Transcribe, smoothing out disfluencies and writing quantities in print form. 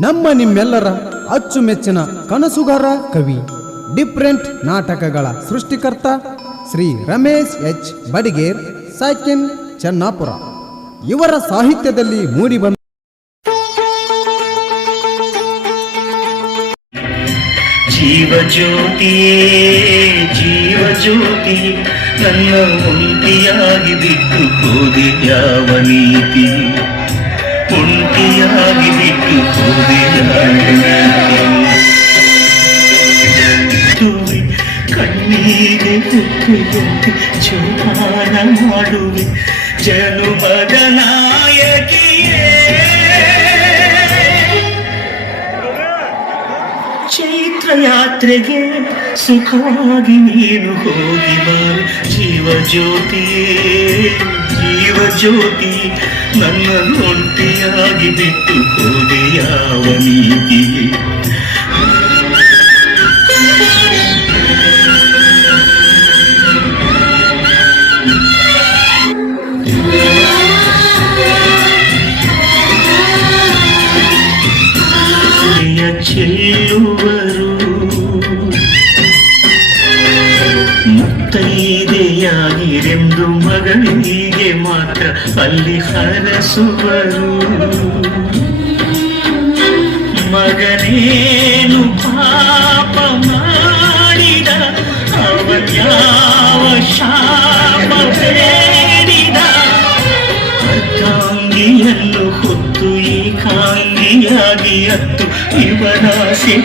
ನಮ್ಮ ನಿಮ್ಮೆಲ್ಲರ ಅಚ್ಚುಮೆಚ್ಚಿನ ಕನಸುಗಾರ ಕವಿ, ಡಿಫ್ರೆಂಟ್ ನಾಟಕಗಳ ಸೃಷ್ಟಿಕರ್ತ ಶ್ರೀ ರಮೇಶ್ ಎಚ್ ಬಡಿಗೇರ್, ಸಾಕಿನ್, ಚೆನ್ನಾಪುರ. ಇವರ ಸಾಹಿತ್ಯದಲ್ಲಿ ಮೂಡಿಬಂದ ಜೀವಜ್ಯೋತಿಯೇ ಜೀವಜ್ಯೋತಿ, ನನ್ನ ಒಂಟಿಯಾಗಿ ಬಿಟ್ಟು ಹೋದೆ ಯಾವ ನೀತಿ, ಒಂಟಿಯಾಗಿ ಬಿಟ್ಟು ಹೋದೆ ಕಣ್ಣೀಗೆ ಹುಟ್ಟುವಂತೆ ಜೋಪಾನ ಮಾಡುವೆ ಜನುಮದ ನಾಯಕಿಯೇ. ಚೈತ್ರ ಯಾತ್ರೆಗೆ ಸುಖವಾಗಿ ನೀನು ಹೋಗಿ ಬಾರು ಜೀವಜ್ಯೋತಿಯೇ ಜೀವಜ್ಯೋತಿ, ನನ್ನ ಒಂಟಿಯಾಗಿ ಬಿಟ್ಟು ಹೋದೆ ಯಾವ ನೀತಿ. ಚೆಲ್ಲುವರು ಮುತ್ತೈದೆಯಾಗಿರೆಂದು ಮಗಳಿಗೆ ಮಾತ್ರ ಅಲ್ಲಿ ಹರಸುವರು. ಮಗನೇನು ಪಾಪ ಮಾಡಿದ, ಅವನ್ಯಾವ ಶಾಪ ಬೇಡಿದ, ಅರ್ಧಾಂಗಿಯನ್ನು ಹೊತ್ತು ಏಕಾಂಗಿಯಾಗಿ ಹತ್ತು ಇವನಾಸೆ